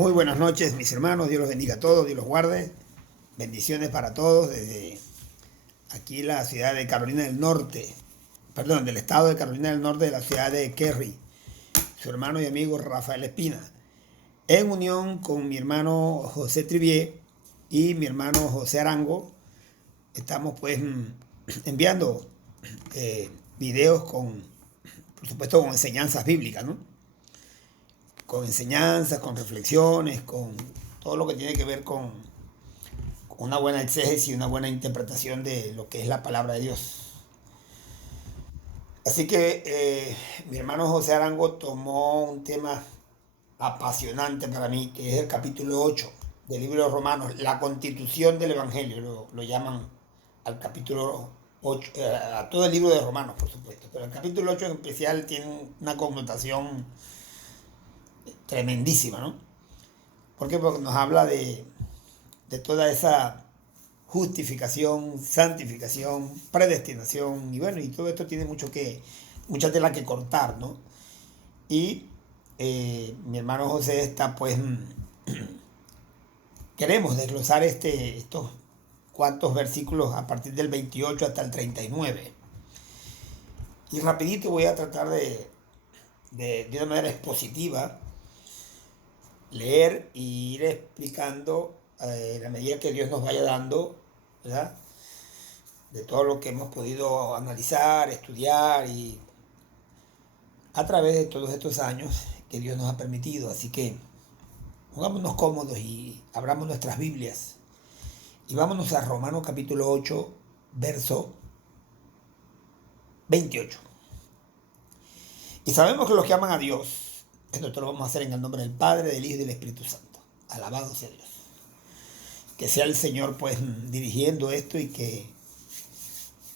Muy buenas noches, mis hermanos. Dios los bendiga a todos, Dios los guarde. Bendiciones para todos desde aquí la ciudad de Carolina del Norte, perdón, del estado de Carolina del Norte, de la ciudad de Kerry. Su hermano y amigo Rafael Espina, en unión con mi hermano José Trivier y mi hermano José Arango. Estamos pues enviando videos con, por supuesto, con enseñanzas bíblicas, ¿no? Con enseñanzas, con reflexiones, con todo lo que tiene que ver con una buena exégesis y una buena interpretación de lo que es la palabra de Dios. Así que mi hermano José Arango tomó un tema apasionante para mí, que es el capítulo 8 del libro de Romanos, la constitución del Evangelio, lo llaman al capítulo 8, a todo el libro de Romanos, por supuesto, pero el capítulo 8 en especial tiene una connotación tremendísima, ¿no? ¿Por qué? Porque nos habla de toda esa justificación, santificación, predestinación, y bueno, y todo esto tiene mucha tela que cortar, ¿no? Y mi hermano José está pues, queremos desglosar estos cuantos versículos a partir del 28 hasta el 39. Y rapidito voy a tratar de una manera expositiva, leer y ir explicando en la medida que Dios nos vaya dando, ¿verdad? De todo lo que hemos podido analizar, estudiar y a través de todos estos años que Dios nos ha permitido. Así que pongámonos cómodos y abramos nuestras Biblias y vámonos a Romanos capítulo 8, verso 28. Y sabemos que los que aman a Dios, esto lo vamos a hacer en el nombre del Padre, del Hijo y del Espíritu Santo. Alabado sea Dios. Que sea el Señor pues dirigiendo esto y que...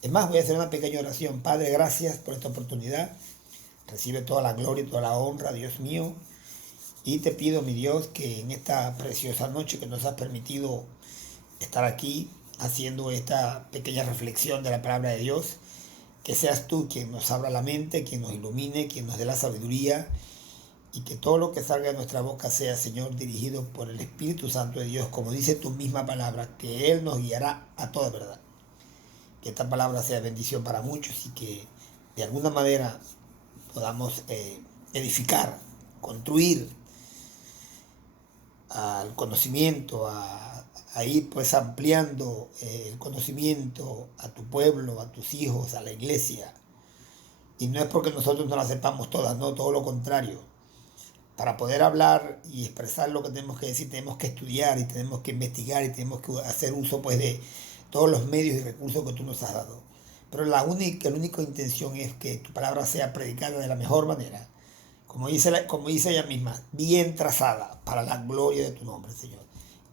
Es más, voy a hacer una pequeña oración. Padre, gracias por esta oportunidad. Recibe toda la gloria y toda la honra, Dios mío. Y te pido, mi Dios, que en esta preciosa noche que nos has permitido estar aquí haciendo esta pequeña reflexión de la palabra de Dios, que seas tú quien nos abra la mente, quien nos ilumine, quien nos dé la sabiduría, y que todo lo que salga de nuestra boca sea, Señor, dirigido por el Espíritu Santo de Dios, como dice tu misma palabra, que Él nos guiará a toda verdad. Que esta palabra sea bendición para muchos y que de alguna manera podamos edificar, construir al conocimiento, a ir pues ampliando el conocimiento a tu pueblo, a tus hijos, a la iglesia. Y no es porque nosotros no la sepamos todas, no, todo lo contrario. Para poder hablar y expresar lo que tenemos que decir, tenemos que estudiar y tenemos que investigar y tenemos que hacer uso pues de todos los medios y recursos que tú nos has dado. Pero la única intención es que tu palabra sea predicada de la mejor manera, como dice ella misma, bien trazada para la gloria de tu nombre, Señor.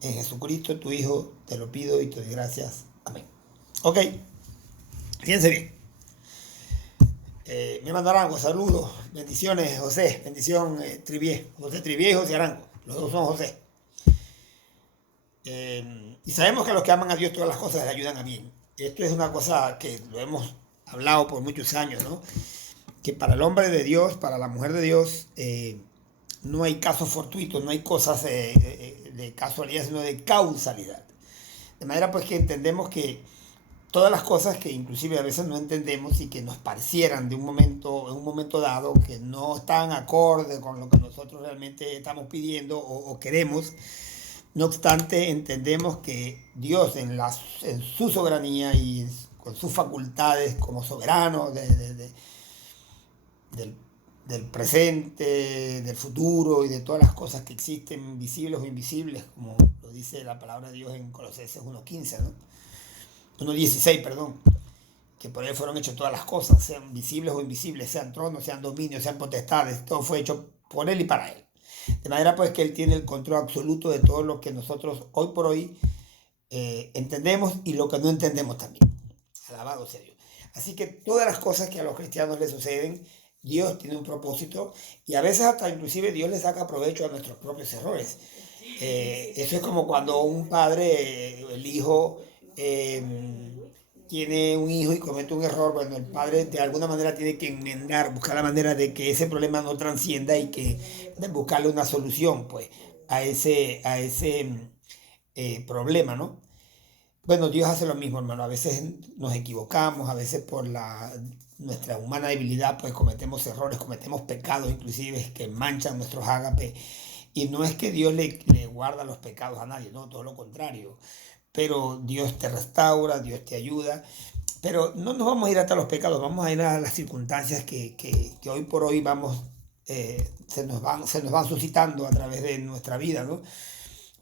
En Jesucristo, tu Hijo, te lo pido y te doy gracias. Amén. Ok, fíjense bien. Me mandaron algo, saludos, bendiciones, José, bendición Trivier, José Trivier y José Arango, los dos son José. Y sabemos que los que aman a Dios todas las cosas les ayudan a bien. Esto es una cosa que lo hemos hablado por muchos años, ¿no? Que para el hombre de Dios, para la mujer de Dios, no hay casos fortuitos, no hay cosas de casualidad, sino de causalidad. De manera pues que entendemos que todas las cosas que inclusive a veces no entendemos y que nos parecieran en un momento dado, que no están acorde con lo que nosotros realmente estamos pidiendo o queremos, no obstante entendemos que Dios en su soberanía y con sus facultades como soberano del presente, del futuro y de todas las cosas que existen, visibles o invisibles, como lo dice la palabra de Dios en Colosenses 1:15, ¿no? 1:16, perdón, que por él fueron hechas todas las cosas, sean visibles o invisibles, sean tronos, sean dominios, sean potestades, todo fue hecho por él y para él. De manera pues que él tiene el control absoluto de todo lo que nosotros hoy por hoy entendemos y lo que no entendemos también. Alabado sea Dios. Así que todas las cosas que a los cristianos les suceden, Dios tiene un propósito y a veces hasta inclusive Dios le saca provecho a nuestros propios errores. Eso es como cuando un padre, el hijo, tiene un hijo y comete un error. Bueno, el padre de alguna manera tiene que enmendar, buscar la manera de que ese problema no transcienda y que de buscarle una solución, pues, a ese problema, ¿no? Bueno, Dios hace lo mismo, hermano. A veces nos equivocamos, a veces por nuestra humana debilidad, pues cometemos errores, cometemos pecados, inclusive que manchan nuestros ágapes. Y no es que Dios le guarda los pecados a nadie, no, todo lo contrario. Pero Dios te restaura, Dios te ayuda. Pero no nos vamos a ir hasta los pecados, vamos a ir a las circunstancias que hoy por hoy se nos van suscitando a través de nuestra vida, ¿no?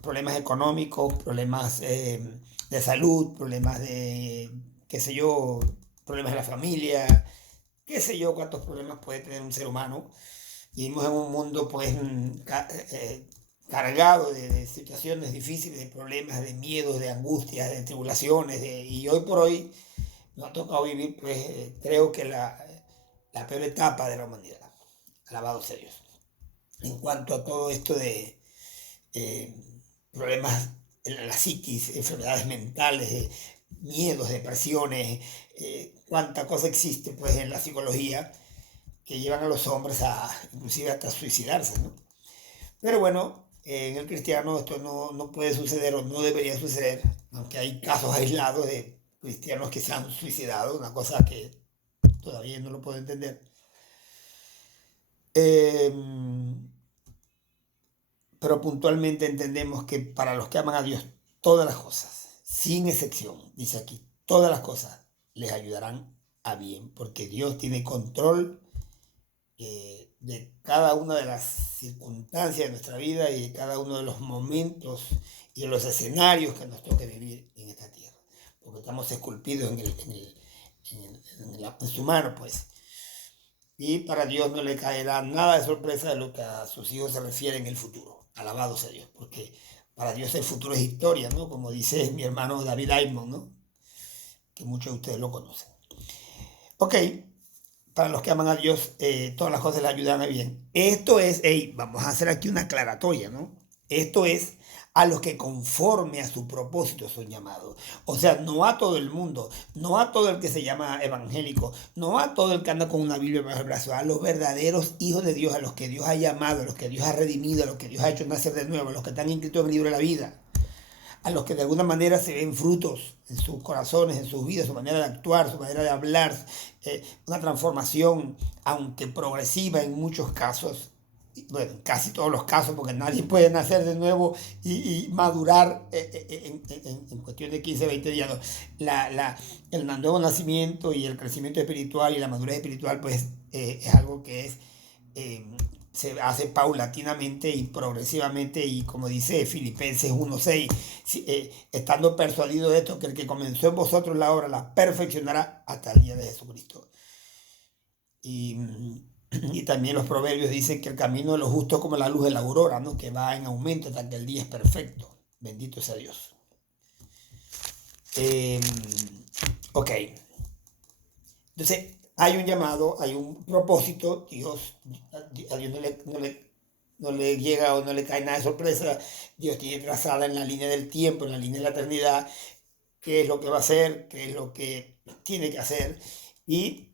Problemas económicos, problemas de salud, problemas de, qué sé yo, problemas de la familia, qué sé yo, cuántos problemas puede tener un ser humano. Vivimos en un mundo pues cargado de situaciones difíciles, de problemas, de miedos, de angustias, de tribulaciones, y hoy por hoy nos ha tocado vivir pues creo que la peor etapa de la humanidad. Alabado sea Dios. En cuanto a todo esto de eh, problemas en la psiquis, enfermedades mentales, miedos, depresiones, cuánta cosa existe pues en la psicología que llevan a los hombres a inclusive hasta suicidarse, ¿no? Pero bueno, en el cristiano esto no puede suceder o no debería suceder, aunque hay casos aislados de cristianos que se han suicidado, una cosa que todavía no lo puedo entender. Eh, pero puntualmente entendemos que para los que aman a Dios, todas las cosas, sin excepción, dice aquí, todas las cosas les ayudarán a bien, porque Dios tiene control de cada una de las circunstancias de nuestra vida y de cada uno de los momentos y de los escenarios que nos toque vivir en esta tierra, porque estamos esculpidos en su mano, pues. Y para Dios no le caerá nada de sorpresa de lo que a sus hijos se refiere en el futuro. Alabado sea Dios, porque para Dios el futuro es historia, ¿no? Como dice mi hermano David Aymon, ¿no? Que muchos de ustedes lo conocen. Ok, para los que aman a Dios, todas las cosas le ayudan a bien. Esto es, vamos a hacer aquí una aclaratoria, ¿no? Esto es a los que conforme a su propósito son llamados. O sea, no a todo el mundo, no a todo el que se llama evangélico, no a todo el que anda con una Biblia bajo el brazo, a los verdaderos hijos de Dios, a los que Dios ha llamado, a los que Dios ha redimido, a los que Dios ha hecho nacer de nuevo, a los que están inscritos en el libro de la vida, a los que de alguna manera se ven frutos en sus corazones, en sus vidas, su manera de actuar, su manera de hablar, una transformación, aunque progresiva en muchos casos, bueno, en casi todos los casos, porque nadie puede nacer de nuevo y madurar en cuestión de 15, 20 días. No. El nuevo nacimiento y el crecimiento espiritual y la madurez espiritual, pues es algo que eh, se hace paulatinamente y progresivamente, y como dice Filipenses 1:6, estando persuadido de esto, que el que comenzó en vosotros la obra la perfeccionará hasta el día de Jesucristo. Y también los proverbios dicen que el camino de los justos es como la luz de la aurora, ¿no? Que va en aumento hasta que el día es perfecto. Bendito sea Dios. Ok. Entonces, hay un llamado, hay un propósito. A Dios no le llega o no le cae nada de sorpresa. Dios tiene trazada en la línea del tiempo, en la línea de la eternidad, qué es lo que va a hacer, qué es lo que tiene que hacer. Y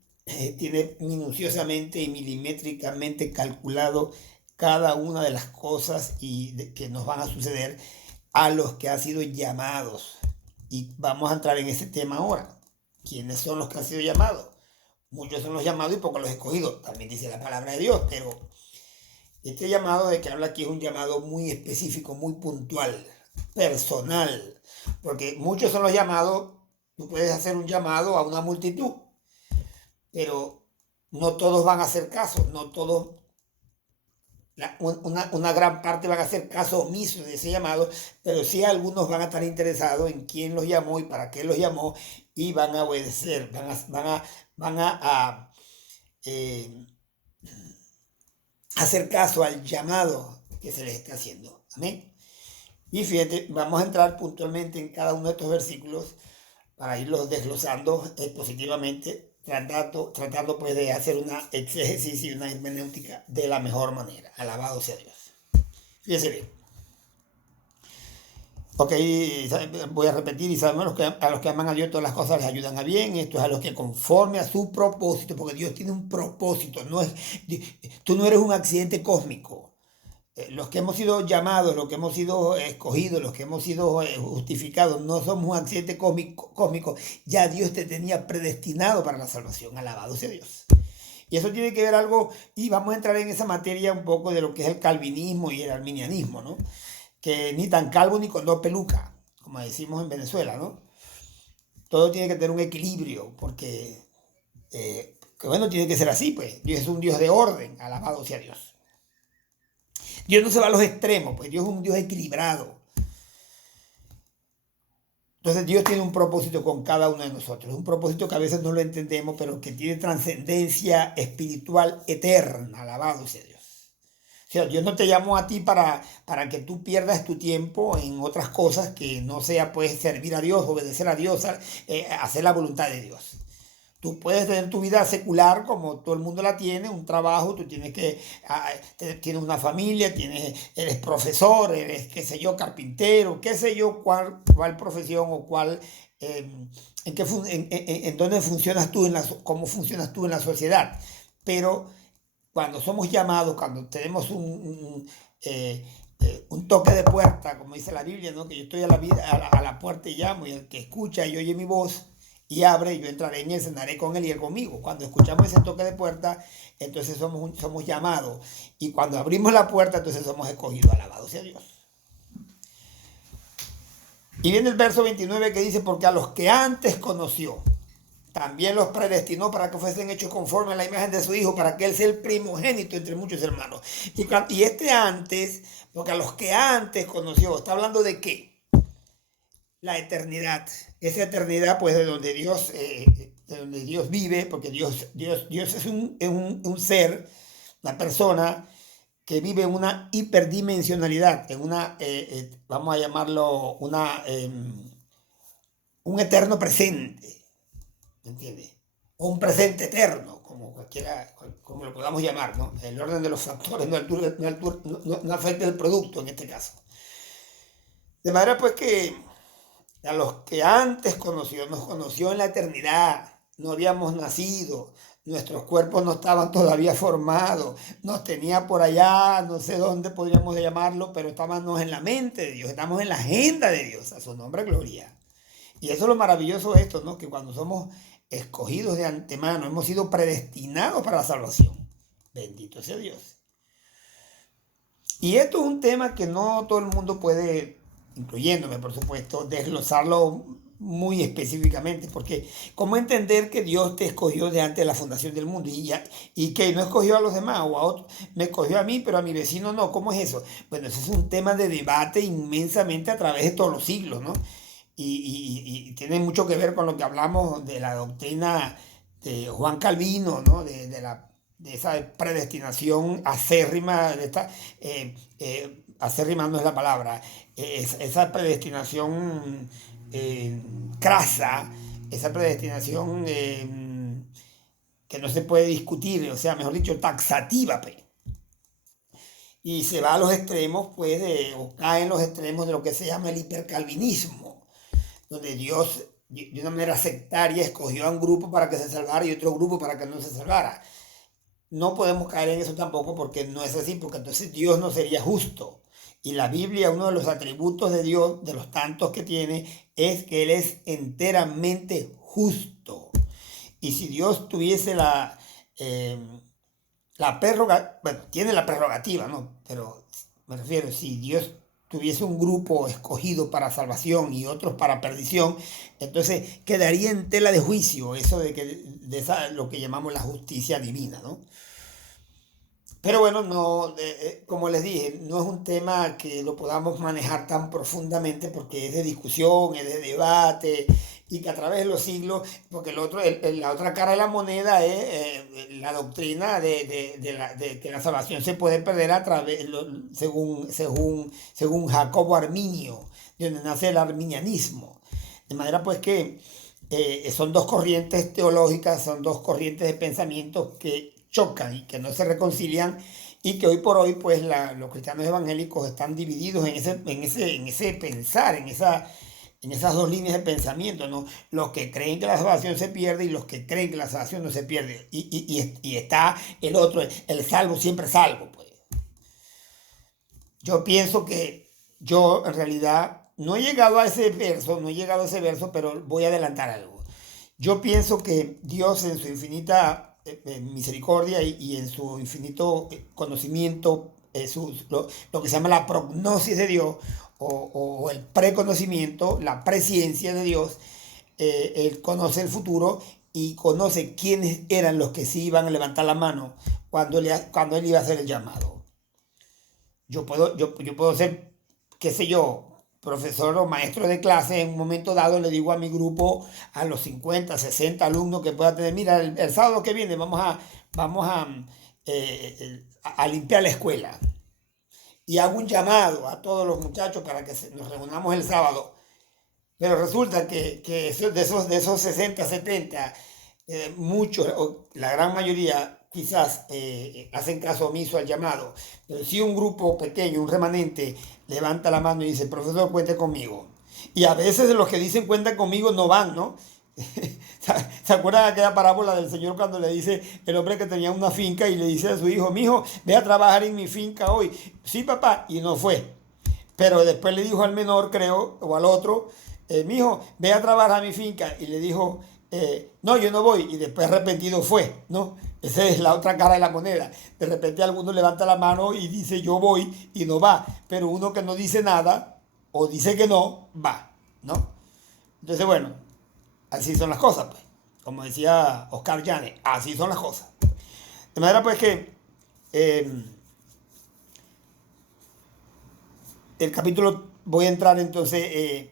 tiene minuciosamente y milimétricamente calculado cada una de las cosas que nos van a suceder a los que han sido llamados. Y vamos a entrar en ese tema ahora. ¿Quiénes son los que han sido llamados? Muchos son los llamados y pocos los escogidos. También dice la palabra de Dios, pero este llamado de que habla aquí es un llamado muy específico, muy puntual, personal. Porque muchos son los llamados, tú puedes hacer un llamado a una multitud, pero no todos van a hacer caso, no todos, una gran parte van a hacer caso omiso de ese llamado, pero sí algunos van a estar interesados en quién los llamó y para qué los llamó, y van a obedecer, van a hacer caso al llamado que se les está haciendo. Amén. Y fíjate, vamos a entrar puntualmente en cada uno de estos versículos para irlos desglosando positivamente, tratando pues de hacer una exégesis y una hermenéutica de la mejor manera. Alabado sea Dios. Fíjense bien. Ok, voy a repetir, y sabemos a los que aman a Dios todas las cosas les ayudan a bien. Esto es a los que conforme a su propósito, porque Dios tiene un propósito. Tú no eres un accidente cósmico. los que hemos sido llamados, los que hemos sido escogidos, los que hemos sido justificados, no somos un accidente cósmico, ya Dios te tenía predestinado para la salvación, alabado sea Dios. Y eso tiene que ver algo, y vamos a entrar en esa materia un poco de lo que es el calvinismo y el arminianismo, ¿no? Que ni tan calvo ni con dos pelucas, como decimos en Venezuela, ¿no? Todo tiene que tener un equilibrio, porque, que bueno, tiene que ser así, pues. Dios es un Dios de orden, alabado sea Dios. Dios no se va a los extremos, pues Dios es un Dios equilibrado. Entonces Dios tiene un propósito con cada uno de nosotros, un propósito que a veces no lo entendemos, pero que tiene trascendencia espiritual eterna, alabado sea Dios. O sea, Dios no te llamó a ti para que tú pierdas tu tiempo en otras cosas que no sea pues servir a Dios, obedecer a Dios, hacer la voluntad de Dios. Tú puedes tener tu vida secular como todo el mundo la tiene, un trabajo, tú tienes tienes una familia, eres profesor, eres, qué sé yo, carpintero, qué sé yo, cuál profesión o cuál, en dónde funcionas tú, cómo funcionas tú en la sociedad. Pero cuando somos llamados, cuando tenemos un toque de puerta, como dice la Biblia, ¿no? Que yo estoy a la puerta y llamo, y el que escucha y oye mi voz y abre, yo entraré en él, cenaré con él y él conmigo. Cuando escuchamos ese toque de puerta, entonces somos llamados. Y cuando abrimos la puerta, entonces somos escogidos. Alabado sea Dios. Y viene el verso 29 que dice, porque a los que antes conoció, también los predestinó para que fuesen hechos conforme a la imagen de su Hijo, para que Él sea el primogénito entre muchos hermanos. Y este antes, porque a los que antes conoció, ¿está hablando de qué? La eternidad. Esa eternidad, pues, de donde Dios vive, porque Dios es un ser, una persona que vive en una hiperdimensionalidad, en vamos a llamarlo, un eterno presente. ¿Me entiendes? O un presente eterno, como lo podamos llamar, ¿no? El orden de los factores no afecta el producto en este caso. De manera pues que a los que antes nos conoció en la eternidad, no habíamos nacido, nuestros cuerpos no estaban todavía formados, nos tenía por allá, no sé dónde podríamos llamarlo, pero estábamos en la mente de Dios, estamos en la agenda de Dios, a su nombre gloria. Y eso es lo maravilloso de esto, ¿no? Que cuando somos escogidos de antemano, hemos sido predestinados para la salvación. Bendito sea Dios. Y esto es un tema que no todo el mundo puede, incluyéndome por supuesto, desglosarlo muy específicamente, porque ¿cómo entender que Dios te escogió de antes de la fundación del mundo y que no escogió a los demás o a otros? Me escogió a mí, pero a mi vecino no. ¿Cómo es eso? Bueno, eso es un tema de debate inmensamente a través de todos los siglos, ¿no? Y tiene mucho que ver con lo que hablamos de la doctrina de Juan Calvino, ¿no? De esa predestinación acérrima, acérrima no es la palabra, esa predestinación crasa, esa predestinación que no se puede discutir, o sea, mejor dicho, taxativa, pues. Y se va a los extremos, pues, o cae en los extremos de lo que se llama el hipercalvinismo, donde Dios de una manera sectaria escogió a un grupo para que se salvara y otro grupo para que no se salvara. No podemos caer en eso tampoco porque no es así, porque entonces Dios no sería justo. Y la Biblia, uno de los atributos de Dios, de los tantos que tiene, es que Él es enteramente justo. Y si Dios tuviese la prerrogativa, bueno, tiene la prerrogativa, ¿no? Pero me refiero, si Dios tuviese un grupo escogido para salvación y otros para perdición, entonces quedaría en tela de juicio eso lo que llamamos la justicia divina, ¿no? Pero bueno, no, como les dije, no es un tema que lo podamos manejar tan profundamente porque es de discusión, es de debate y que a través de los siglos, porque la otra cara de la moneda es la doctrina de que la salvación se puede perder según Jacobo Arminio, de donde nace el arminianismo. De manera pues que son dos corrientes teológicas, son dos corrientes de pensamiento que chocan y que no se reconcilian y que hoy por hoy pues los cristianos evangélicos están divididos en ese pensar, en esas dos líneas de pensamiento, ¿no? Los que creen que la salvación se pierde y los que creen que la salvación no se pierde. Y está el otro, el salvo siempre salvo, pues. Yo pienso que yo en realidad no he llegado a ese verso, no he llegado a ese verso, pero voy a adelantar algo. Yo pienso que Dios en su infinita misericordia y en su infinito conocimiento, lo que se llama la prognosis de Dios o el preconocimiento, la presciencia de Dios, Él conoce el futuro y conoce quiénes eran los que sí iban a levantar la mano cuando Él iba a hacer el llamado. Yo puedo ser, qué sé yo, profesor o maestro de clase. En un momento dado le digo a mi grupo, a los 50 60 alumnos que pueda tener, mira, el sábado que viene vamos a limpiar la escuela. Y hago un llamado a todos los muchachos para que nos reunamos el sábado. Pero resulta que de esos 60 70 muchos, o la gran mayoría, quizás hacen caso omiso al llamado. Pero si un grupo pequeño, un remanente, levanta la mano y dice, profesor, cuente conmigo. Y a veces de los que dicen cuenta conmigo no van, ¿no? ¿Se acuerdan de aquella parábola del Señor cuando le dice el hombre que tenía una finca y le dice a su hijo, mi hijo, ve a trabajar en mi finca hoy? Sí, papá, y no fue. Pero después le dijo al menor, creo, o al otro, mi hijo, ve a trabajar a mi finca. Y le dijo, no, yo no voy. Y después arrepentido fue, ¿no? Esa es la otra cara de la moneda. De repente alguno levanta la mano y dice, yo voy, y no va. Pero uno que no dice nada, o dice que no, va, ¿no? Entonces, bueno, así son las cosas, pues. Como decía Oscar Llanes, así son las cosas. De manera, pues, que el capítulo, voy a entrar entonces,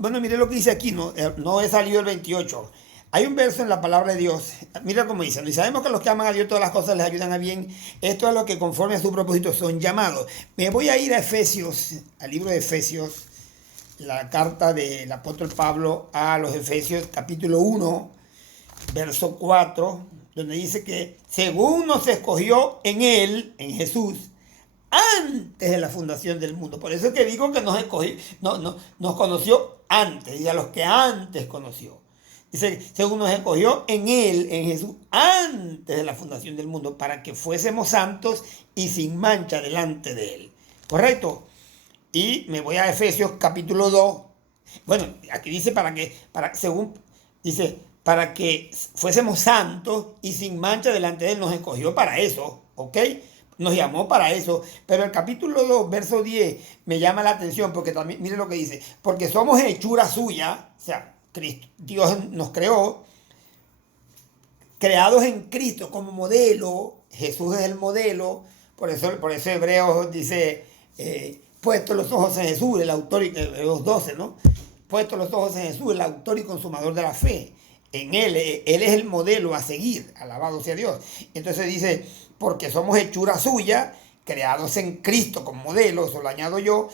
bueno, mire lo que dice aquí, no he salido el 28. Hay un verso en la palabra de Dios, mira cómo dice, y sabemos que los que aman a Dios todas las cosas les ayudan a bien, esto es lo que conforme a su propósito son llamados. Me voy a ir a Efesios, al libro de Efesios, la carta del apóstol Pablo a los Efesios, capítulo 1, verso 4, donde dice que según nos escogió en Él, en Jesús, antes de la fundación del mundo. Por eso es que digo que nos escogió, nos conoció antes, y a los que antes conoció. Dice, según nos escogió en Él, en Jesús, antes de la fundación del mundo, para que fuésemos santos y sin mancha delante de Él. ¿Correcto? Y me voy a Efesios capítulo 2. Bueno, aquí dice dice, para que fuésemos santos y sin mancha delante de Él, nos escogió para eso, ¿ok? Nos llamó para eso. Pero el capítulo 2, verso 10, me llama la atención porque también, mire lo que dice, porque somos hechura suya, o sea, Dios nos creó, creados en Cristo como modelo. Jesús es el modelo. Por eso Hebreos dice, puesto los ojos en Jesús, el autor, Hebreos 12, ¿no? Puesto los ojos en Jesús, el autor y consumador de la fe. En Él es el modelo a seguir, alabado sea Dios. Entonces dice, porque somos hechura suya, creados en Cristo como modelo, eso lo añado yo,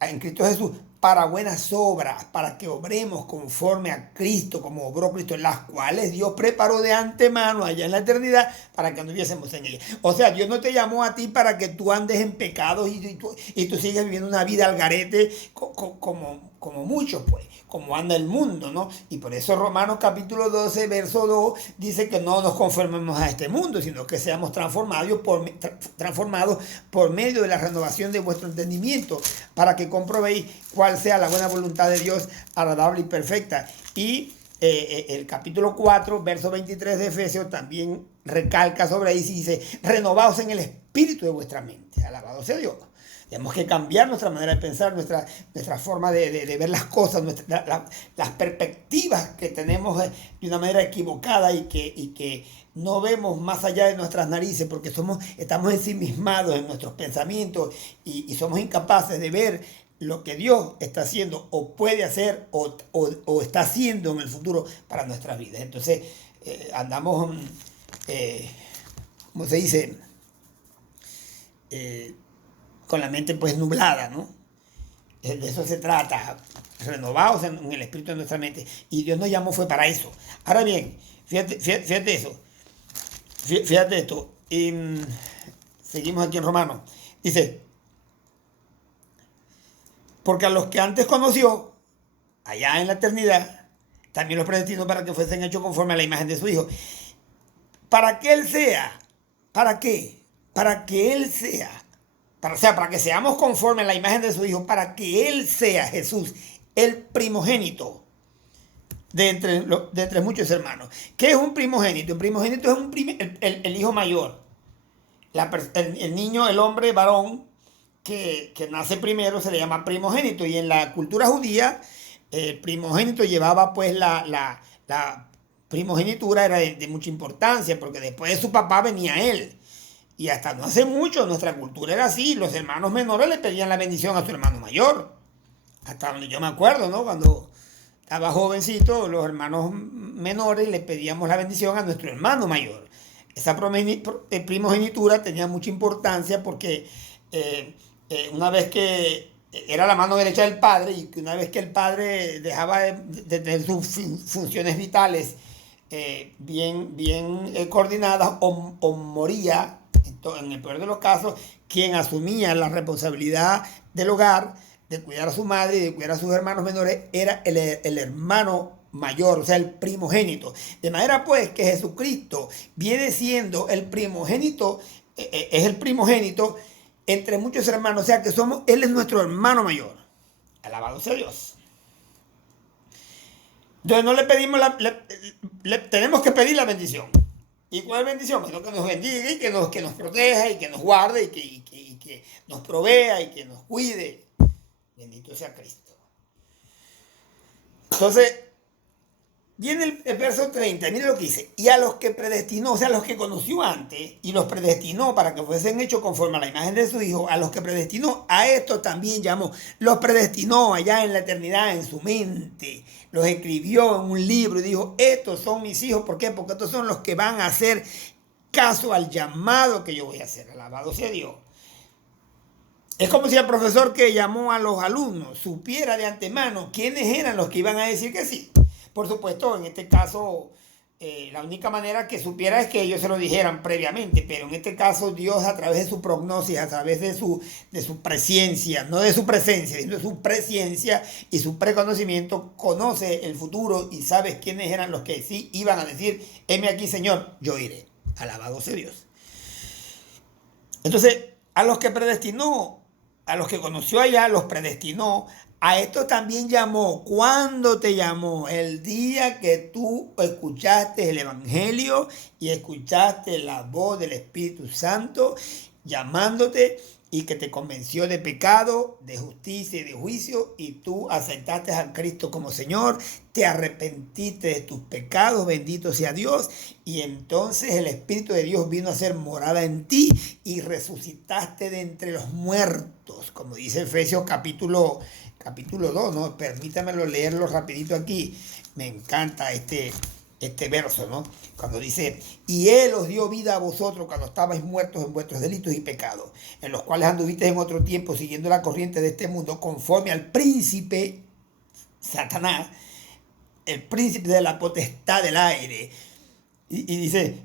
en Cristo Jesús, para buenas obras, para que obremos conforme a Cristo, como obró Cristo, las cuales Dios preparó de antemano allá en la eternidad para que anduviésemos en ella. O sea, Dios no te llamó a ti para que tú andes en pecados y tú sigas viviendo una vida al garete como muchos, pues, como anda el mundo, ¿no? Y por eso Romanos capítulo 12, verso 2, dice que no nos conformemos a este mundo, sino que seamos transformados por medio de la renovación de vuestro entendimiento, para que comprobéis cuál sea la buena voluntad de Dios, agradable y perfecta. Y el capítulo 4, verso 23 de Efesios también recalca sobre ahí, y dice, renovaos en el espíritu de vuestra mente. Alabado sea Dios. Tenemos que cambiar nuestra manera de pensar, nuestra forma de ver las cosas, las perspectivas que tenemos de una manera equivocada y que no vemos más allá de nuestras narices porque estamos ensimismados en nuestros pensamientos y somos incapaces de ver lo que Dios está haciendo o puede hacer o está haciendo en el futuro para nuestras vidas. Entonces andamos, ¿cómo se dice? Con la mente pues nublada, ¿no? De eso se trata, renovados en el espíritu de nuestra mente. Y Dios nos llamó fue para eso. Ahora bien, fíjate eso. Fíjate esto. Y seguimos aquí en Romanos. Dice, porque a los que antes conoció, allá en la eternidad, también los predestinó para que fuesen hechos conforme a la imagen de su Hijo. Para que Él sea, ¿para qué? Para que Él sea para que seamos conforme a la imagen de su Hijo, para que Él sea, Jesús, el primogénito de entre muchos hermanos. ¿Qué es un primogénito? Un primogénito es el hijo mayor. El niño, el hombre varón que nace primero se le llama primogénito. Y en la cultura judía, el primogénito llevaba pues la primogenitura, era de mucha importancia, porque después de su papá venía él. Y hasta no hace mucho nuestra cultura era así. Los hermanos menores le pedían la bendición a su hermano mayor. Hasta donde yo me acuerdo, ¿no? Cuando estaba jovencito, los hermanos menores le pedíamos la bendición a nuestro hermano mayor. Esa primogenitura tenía mucha importancia porque una vez que era la mano derecha del padre y que una vez que el padre dejaba de tener sus funciones vitales bien coordinadas o moría, en el peor de los casos, quien asumía la responsabilidad del hogar, de cuidar a su madre y de cuidar a sus hermanos menores, era el hermano mayor, o sea, el primogénito. De manera pues que Jesucristo viene siendo el primogénito, es el primogénito entre muchos hermanos, o sea que Él es nuestro hermano mayor. Alabado sea Dios. Entonces no le pedimos, tenemos que pedir la bendición. ¿Y cuál es la bendición? Bueno, que nos bendiga y que nos proteja y que nos guarde y que nos provea y que nos cuide. Bendito sea Cristo. Entonces, viene el verso 30, mire lo que dice. Y a los que predestinó, o sea, a los que conoció antes y los predestinó para que fuesen hechos conforme a la imagen de su Hijo, a los que predestinó, a estos también llamó. Los predestinó allá en la eternidad, en su mente. Los escribió en un libro y dijo, estos son mis hijos. ¿Por qué? Porque estos son los que van a hacer caso al llamado que yo voy a hacer. Alabado sea Dios. Es como si el profesor que llamó a los alumnos supiera de antemano quiénes eran los que iban a decir que sí. Por supuesto, en este caso, la única manera que supiera es que ellos se lo dijeran previamente, pero en este caso Dios a través de su prognosis, a través de su presencia, no de su presencia, sino de su presencia y su preconocimiento, conoce el futuro y sabe quiénes eran los que sí iban a decir, heme aquí Señor, yo iré. Alabado sea Dios. Entonces, a los que predestinó, a los que conoció allá, los predestinó. A esto también llamó. ¿Cuándo te llamó? El día que tú escuchaste el Evangelio y escuchaste la voz del Espíritu Santo llamándote y que te convenció de pecado, de justicia y de juicio, y tú aceptaste a Cristo como Señor, te arrepentiste de tus pecados, bendito sea Dios, y entonces el Espíritu de Dios vino a hacer morada en ti y resucitaste de entre los muertos, como dice Efesios capítulo 2, ¿no? Permítamelo leerlo rapidito aquí. Me encanta este verso, ¿no? Cuando dice, y Él os dio vida a vosotros cuando estabais muertos en vuestros delitos y pecados, en los cuales anduvisteis en otro tiempo siguiendo la corriente de este mundo, conforme al príncipe Satanás, el príncipe de la potestad del aire. Y dice,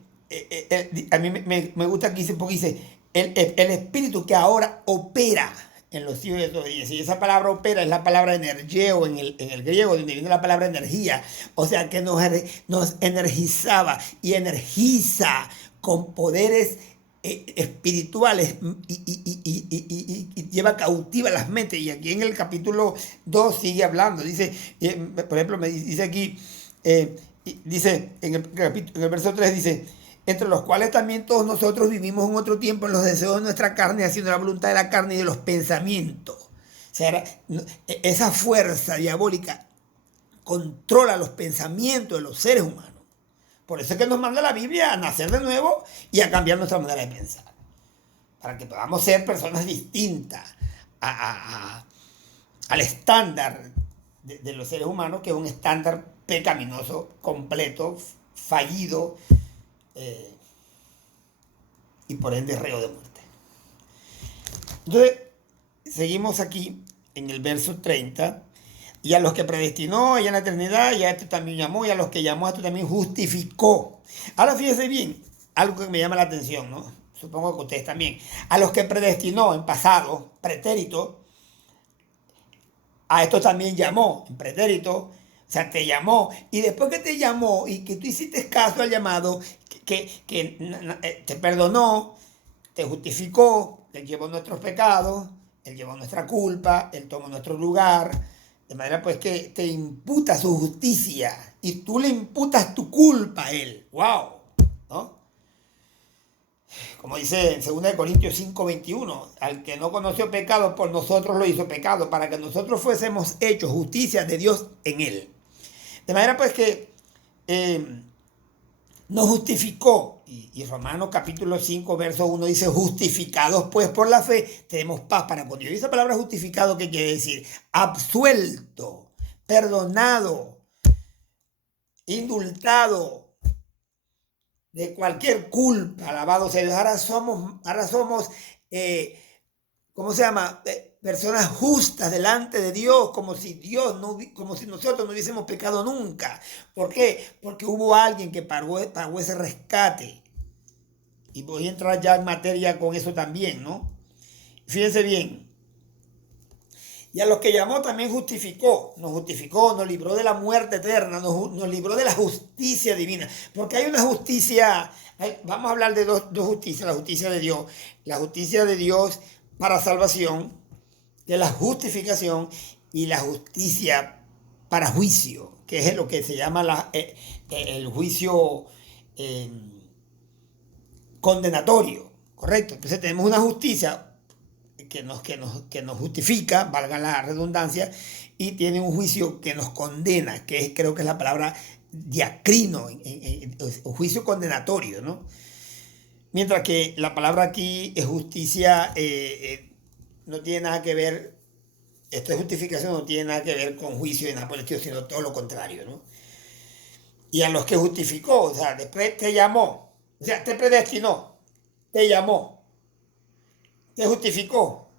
a mí me gusta aquí, porque dice, el espíritu que ahora opera en los hijos de desobediencia. Y esa palabra opera es la palabra energeo en el griego, donde viene la palabra energía. O sea que nos energizaba y energiza con poderes espirituales y lleva cautiva las mentes. Y aquí en el capítulo 2 sigue hablando. Dice, por ejemplo, me dice aquí, dice en el verso 3, dice, entre los cuales también todos nosotros vivimos en otro tiempo en los deseos de nuestra carne, haciendo la voluntad de la carne y de los pensamientos. O sea, esa fuerza diabólica controla los pensamientos de los seres humanos. Por eso es que nos manda la Biblia a nacer de nuevo y a cambiar nuestra manera de pensar. Para que podamos ser personas distintas al estándar de los seres humanos, que es un estándar pecaminoso, completo, fallido, y por ende reo de muerte. Entonces, seguimos aquí en el verso 30. Y a los que predestinó allá en la eternidad, y a esto también llamó, y a los que llamó a esto también justificó. Ahora fíjese bien, algo que me llama la atención, ¿no? Supongo que ustedes también. A los que predestinó en pasado, pretérito, a esto también llamó en pretérito. O sea, te llamó, y después que te llamó y que tú hiciste caso al llamado, que te perdonó, te justificó, Él llevó nuestros pecados, Él llevó nuestra culpa, Él tomó nuestro lugar, de manera pues que te imputa su justicia y tú le imputas tu culpa a Él. ¡Wow! ¿No? Como dice en 2 Corintios 5:21, al que no conoció pecado, por nosotros lo hizo pecado, para que nosotros fuésemos hechos justicia de Dios en Él. De manera pues que nos justificó. Y Romanos capítulo 5, verso 1 dice, justificados pues por la fe, tenemos paz para con Dios. Y esa palabra justificado, ¿qué quiere decir? Absuelto, perdonado, indultado de cualquier culpa, alabado sea Dios. Ahora somos ¿cómo se llama? Personas justas delante de Dios, como si como si nosotros no hubiésemos pecado nunca. ¿Por qué? Porque hubo alguien que pagó ese rescate. Y voy a entrar ya en materia con eso también, ¿no? Fíjense bien. Y a los que llamó también justificó, nos libró de la muerte eterna, nos libró de la justicia divina. Porque hay una justicia, vamos a hablar de dos justicias, la justicia de Dios para salvación, de la justificación y la justicia para juicio, que es lo que se llama el juicio condenatorio, ¿correcto? Entonces tenemos una justicia que nos justifica, valga la redundancia, y tiene un juicio que nos condena, creo que es la palabra diacrino, un juicio condenatorio, ¿no? Mientras que la palabra aquí es justicia, no tiene nada que ver, esta justificación no tiene nada que ver con juicio y nada por el estilo, sino todo lo contrario, ¿no? Y a los que justificó, o sea, después te llamó, o sea, te predestinó, te llamó, te justificó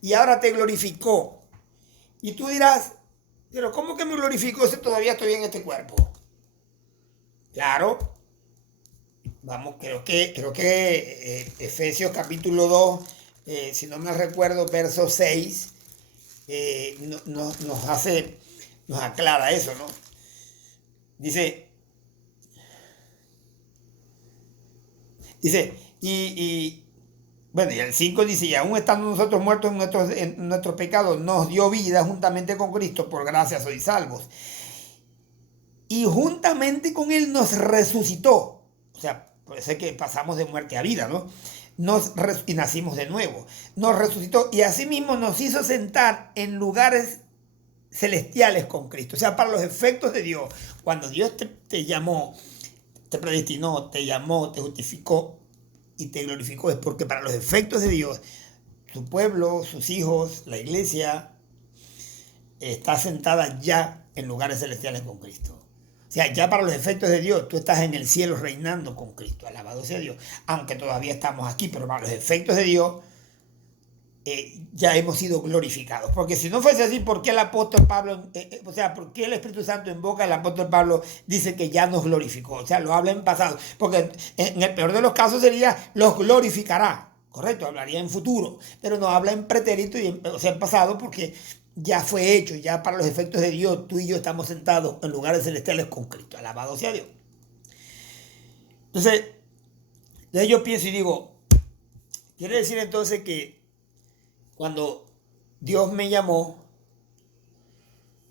y ahora te glorificó. Y tú dirás, pero ¿cómo que me glorificó si todavía estoy en este cuerpo? Claro, vamos, creo que Efesios capítulo 2, si no me recuerdo, verso 6, nos aclara eso, ¿no? Dice, bueno, y el 5 dice, y aún estando nosotros muertos en nuestros pecados, nos dio vida juntamente con Cristo, por gracia sois salvos. Y juntamente con Él nos resucitó. O sea, puede ser que pasamos de muerte a vida, ¿no? Y nacimos de nuevo. Nos resucitó y asimismo nos hizo sentar en lugares celestiales con Cristo. O sea, para los efectos de Dios, cuando Dios te llamó, te predestinó, te llamó, te justificó y te glorificó, es porque para los efectos de Dios, su pueblo, sus hijos, la iglesia, está sentada ya en lugares celestiales con Cristo. O sea, ya para los efectos de Dios, tú estás en el cielo reinando con Cristo, alabado sea Dios, aunque todavía estamos aquí, pero para los efectos de Dios, ya hemos sido glorificados. Porque si no fuese así, ¿por qué el apóstol Pablo, o sea, por qué el Espíritu Santo en boca del apóstol Pablo dice que ya nos glorificó? O sea, lo habla en pasado. Porque en el peor de los casos sería, los glorificará. Correcto, hablaría en futuro. Pero no habla en pretérito, o sea, en pasado, porque ya fue hecho, ya para los efectos de Dios, tú y yo estamos sentados en lugares celestiales con Cristo. Alabado sea Dios. Entonces yo pienso y digo, quiere decir entonces que cuando Dios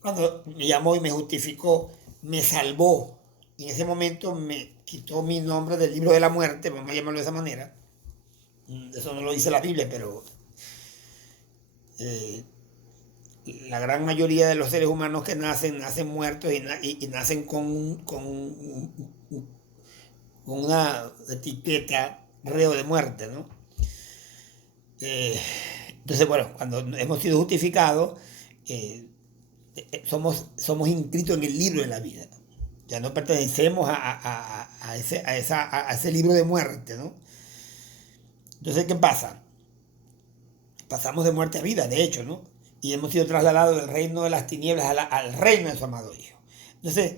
cuando me llamó y me justificó, me salvó, y en ese momento me quitó mi nombre del libro de la muerte, vamos a llamarlo de esa manera. Eso no lo dice la Biblia, pero la gran mayoría de los seres humanos que nacen muertos y nacen con una etiqueta reo de muerte, ¿no? Entonces, bueno, cuando hemos sido justificados, somos inscritos en el libro de la vida. Ya no pertenecemos a ese libro de muerte, ¿no? Entonces, ¿qué pasa? Pasamos de muerte a vida, de hecho, ¿no? Y hemos sido trasladados del reino de las tinieblas al reino de su amado Hijo. Entonces,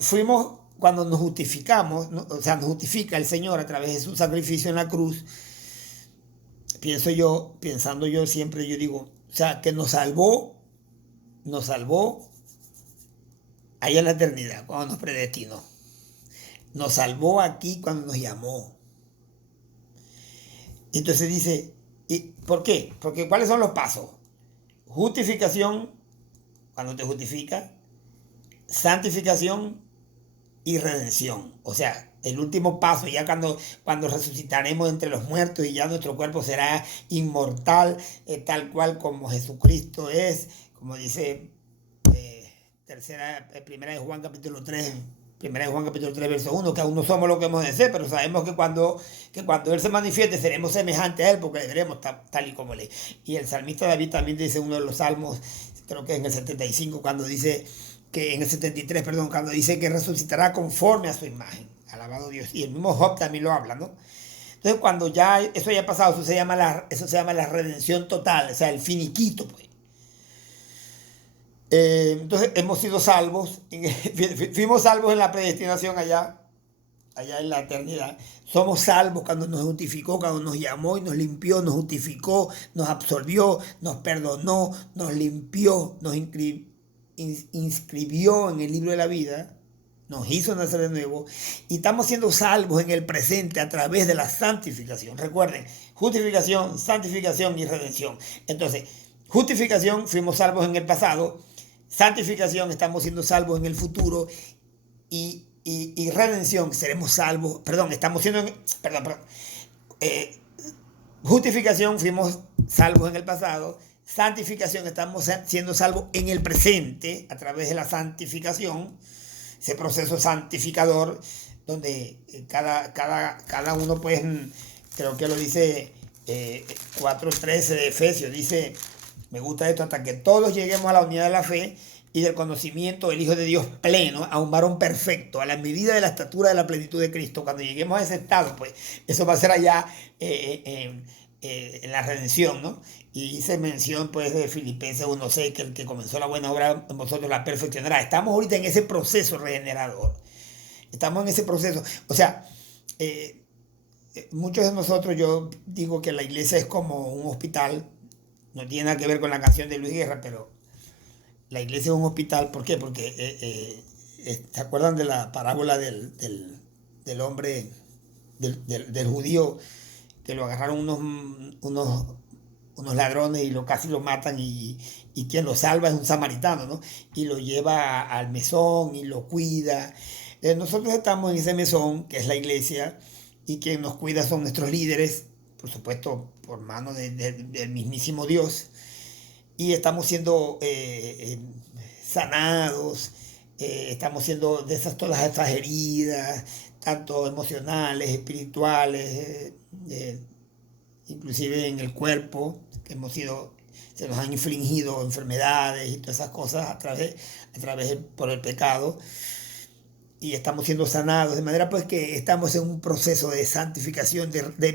fuimos, cuando nos justificamos, ¿no? O sea, nos justifica el Señor a través de su sacrificio en la cruz. Pensando yo siempre, yo digo, o sea, que nos salvó allá en la eternidad, cuando nos predestinó. Nos salvó aquí cuando nos llamó. Entonces dice, ¿y por qué? Porque ¿cuáles son los pasos? Justificación, cuando te justifica, santificación y redención. O sea, el último paso, ya cuando resucitaremos entre los muertos y ya nuestro cuerpo será inmortal, tal cual como Jesucristo es, como dice primera de Juan capítulo 3. Primera de Juan capítulo 3 verso 1, que aún no somos lo que hemos de ser, pero sabemos que cuando Él se manifieste seremos semejantes a Él, porque le veremos tal y como Él es. Y el salmista David también dice uno de los salmos, creo que en el 75, cuando dice que en el 73, perdón, cuando dice que resucitará conforme a su imagen. Alabado Dios. Y el mismo Job también lo habla, ¿no? Entonces, cuando ya eso ya ha pasado, eso se llama la redención total, o sea, el finiquito, pues. Entonces hemos sido salvos, fuimos salvos en la predestinación allá en la eternidad. Somos salvos cuando nos justificó, cuando nos llamó y nos limpió, nos justificó, nos absorbió, nos perdonó, nos limpió, nos inscribió en el libro de la vida, nos hizo nacer de nuevo y estamos siendo salvos en el presente a través de la santificación. Recuerden, justificación, santificación y redención. Entonces, justificación, fuimos salvos en el pasado. Santificación, estamos siendo salvos en el futuro. Y redención, seremos salvos. Perdón, estamos siendo. Perdón. Justificación, fuimos salvos en el pasado. Santificación, estamos siendo salvos en el presente a través de la santificación. Ese proceso santificador, donde cada uno, pues, creo que lo dice 4:13 de Efesios, dice. Me gusta esto, hasta que todos lleguemos a la unidad de la fe y del conocimiento del Hijo de Dios pleno, a un varón perfecto, a la medida de la estatura de la plenitud de Cristo. Cuando lleguemos a ese estado, pues eso va a ser allá en la redención, ¿no? Y hice mención, pues, de Filipenses 1:6, que el que comenzó la buena obra en vosotros la perfeccionará. Estamos ahorita en ese proceso regenerador. Estamos en ese proceso. O sea, muchos de nosotros, yo digo que la iglesia es como un hospital. No tiene nada que ver con la canción de Luis Guerra, pero la iglesia es un hospital. ¿Por qué? Porque ¿se acuerdan de la parábola del hombre, del judío, que lo agarraron unos ladrones y casi lo matan, y quien lo salva es un samaritano, ¿no? Y lo lleva al mesón y lo cuida. Nosotros estamos en ese mesón, que es la iglesia, y quien nos cuida son nuestros líderes, por supuesto, por mano del mismísimo Dios, y estamos siendo sanados, estamos siendo todas esas heridas, tanto emocionales, espirituales, inclusive en el cuerpo, que se nos han infligido enfermedades y todas esas cosas por el pecado, y estamos siendo sanados, de manera pues que estamos en un proceso de santificación, de